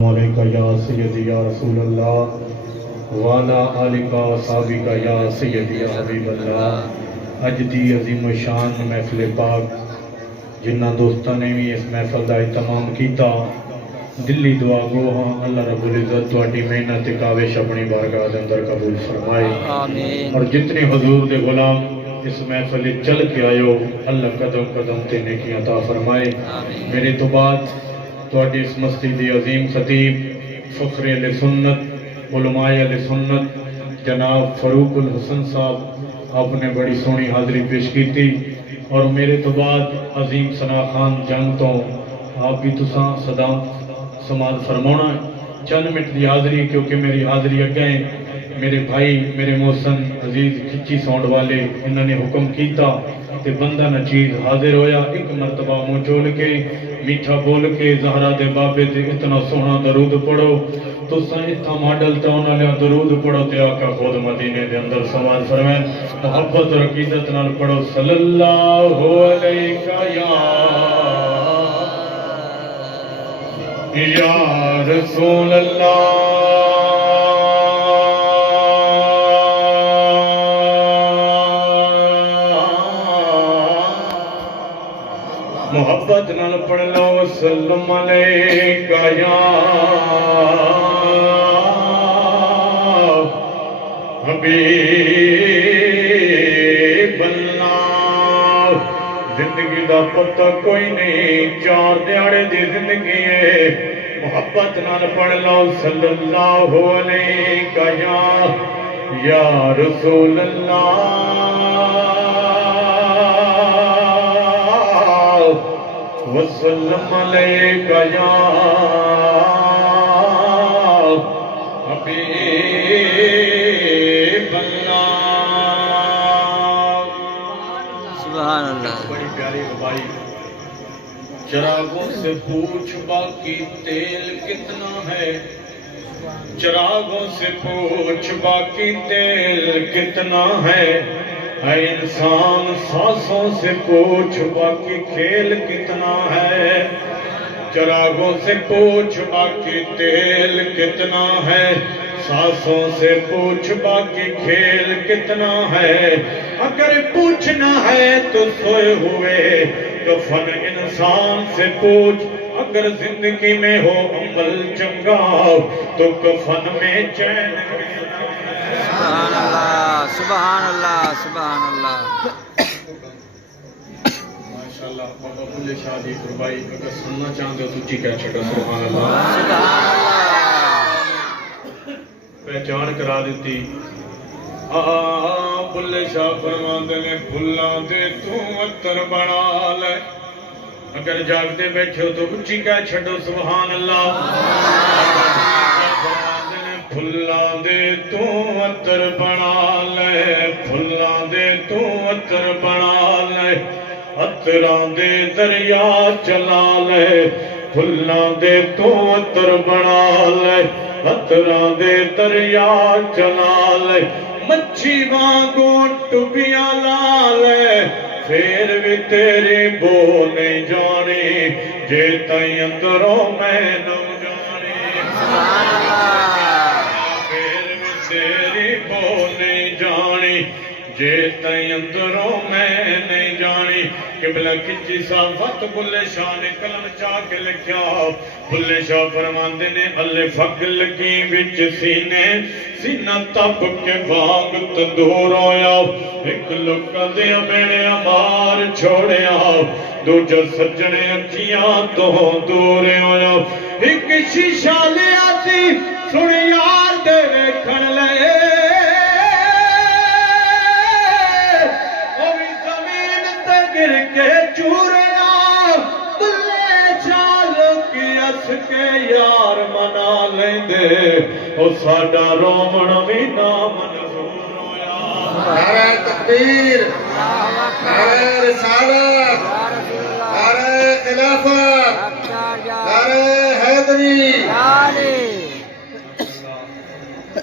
علیکہ یا سیدی یا رسول اللہ والا آلکہ و صحابکہ یا سیدی یا حبیب اللہ۔ اج دی عظیم و شان محفل پاک جنہ دوستاں نے بھی اس محفل کا اہتمام کیتا، دلی دعا گو ہاں اللہ رب العزت تہاڈی محنت کاوش اپنی بارگاہ دے اندر قبول فرمائے، آمین۔ اور جتنے حضور دے غلام اس محفل چل کے آئے اللہ قدم قدم تے نیکیاں عطا فرمائے۔ آمین۔ میرے تو بعد تواڈی اس مسجد دی عظیم خطیب فخر اہل سنت علماء اہل سنت جناب فاروق الحسن صاحب آپ نے بڑی سونی حاضری پیش کی تھی، اور میرے تو بعد عظیم ثنا خان جنگ تو آپ بھی تساں صدام سماعت فرمانا ہے چند منٹ دی حاضری، کیونکہ میری حاضری اگے میرے بھائی میرے محسن عزیز کھچی ساؤنڈ والے انہوں نے حکم کیتا تے بندہ نہ چیز حاضر ہویا، ایک مرتبہ منہ چول کے میٹھا بول کے زہرا دے بابے تے اتنا سونا درود پڑھو، تو اتنا ماڈل چاہنا لیا درود پڑھو تے آقا خود مدینے دے اندر سماعت فرمائے، محبت اور عقیدت نال پڑھو صلی اللہ علیہ یا رسول اللہ محبت نال پڑھ لو وسلم علیکہ یا حبیب اللہ۔ زندگی دا پتہ کوئی نہیں، چار دیاڑے دی زندگی ہے، محبت نال پڑھ لو صلی اللہ علیہ یا رسول اللہ وسلم علیکہ یا حبیب اللہ۔ سبحان اللہ۔ بڑی پیاری بھائی، چراغوں سے پوچھ باقی تیل کتنا ہے، چراغوں سے پوچھ باقی تیل کتنا ہے، اے انسان سانسوں سے پوچھ باقی کھیل کتنا ہے، چراغوں سے پوچھ باقی تیل کتنا ہے، سانسوں سے پوچھ باقی کھیل کتنا ہے، اگر پوچھنا ہے تو سوئے ہوئے کفن انسان سے پوچھ، اگر زندگی میں ہو عمل چنگا تو کفن میں چین سبحان اللہ، سبحان اللہ، سبحان اللہ۔ ماشاءاللہ بابا بلے شاہ دی قربائی اگر سننا چاہتے ہو تو جی کہہ چھڑا سبحان اللہ، سبحان اللہ۔ پہچان کرا دیتی۔ بلے شاہ فرماندے نے بھلاں دے تو عطر بنا لے، اگر جاگتے بیٹھے ہو تو اچھی کہہ چھڑو سبحان اللہ۔ پھلاں دے تو عطر بنا لے، پھلاں دے تو عطر بنا لے، عطراں دے دریا چلا لے، پھلاں دے تو عطر بنا لے، عطراں دے دریا چلا لے، مچھی وانگوں ٹبیاں لا لے، پھر بھی تیری بو نہیں جانی جے تائیں اندروں میں نہ جانی، پھر بھی تیری بو نہیں جانی جے تائیں اندروں میں نہیں جانی۔ قبلہ کچی صافت بلے شاہ نے قلم چاہ کے لکھیا، بلے شاہ فرماندے نے الف حق لگی وچ سینے، سینہ تپ کے باغ تندور ہویا، ایک لوکاں دیا میرے امار چھوڑیا، دوجہ سجنے اکھیاں تو دور ہویا، ایک شیشہ لیا سی سن یار دے ویکھن لے، اوی زمین تے گر کے چوریا، بلے چال کی اس کے یار منا لیندے، او ساڈا رومن بھی نہ منظور ہویا۔ نعرہ تکبیر، نعرہ رسالت، نعرہ خلافت، نعرہ حیدری۔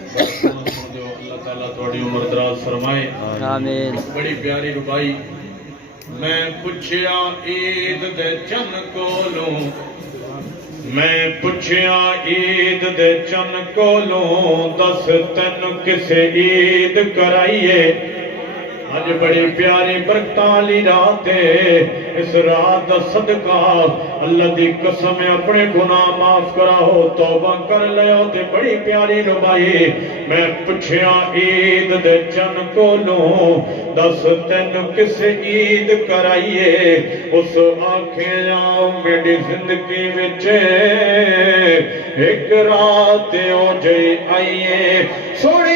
اللہ تعالیٰ تھوڑی عمر دراز فرمائے۔ آمین۔ بڑی پیاری ربائی، میں پوچھیا عید دے چن کولوں میں پوچھیا عید دے چن کولوں دس تین کسے عید کرائیے آج بڑی پیاری برکتاں والی رات ہے اس رات دا صدقہ اللہ دی قسم اپنے گناہ معاف کراؤ توبہ کر لیا تے بڑی پیاری ربائی میں پوچھیا عید دے چن کولوں دس تین کسے عید کرائیے اس آنکھیں آؤ میری زندگی وچے ایک رات ہو جائے آئیے سوڑی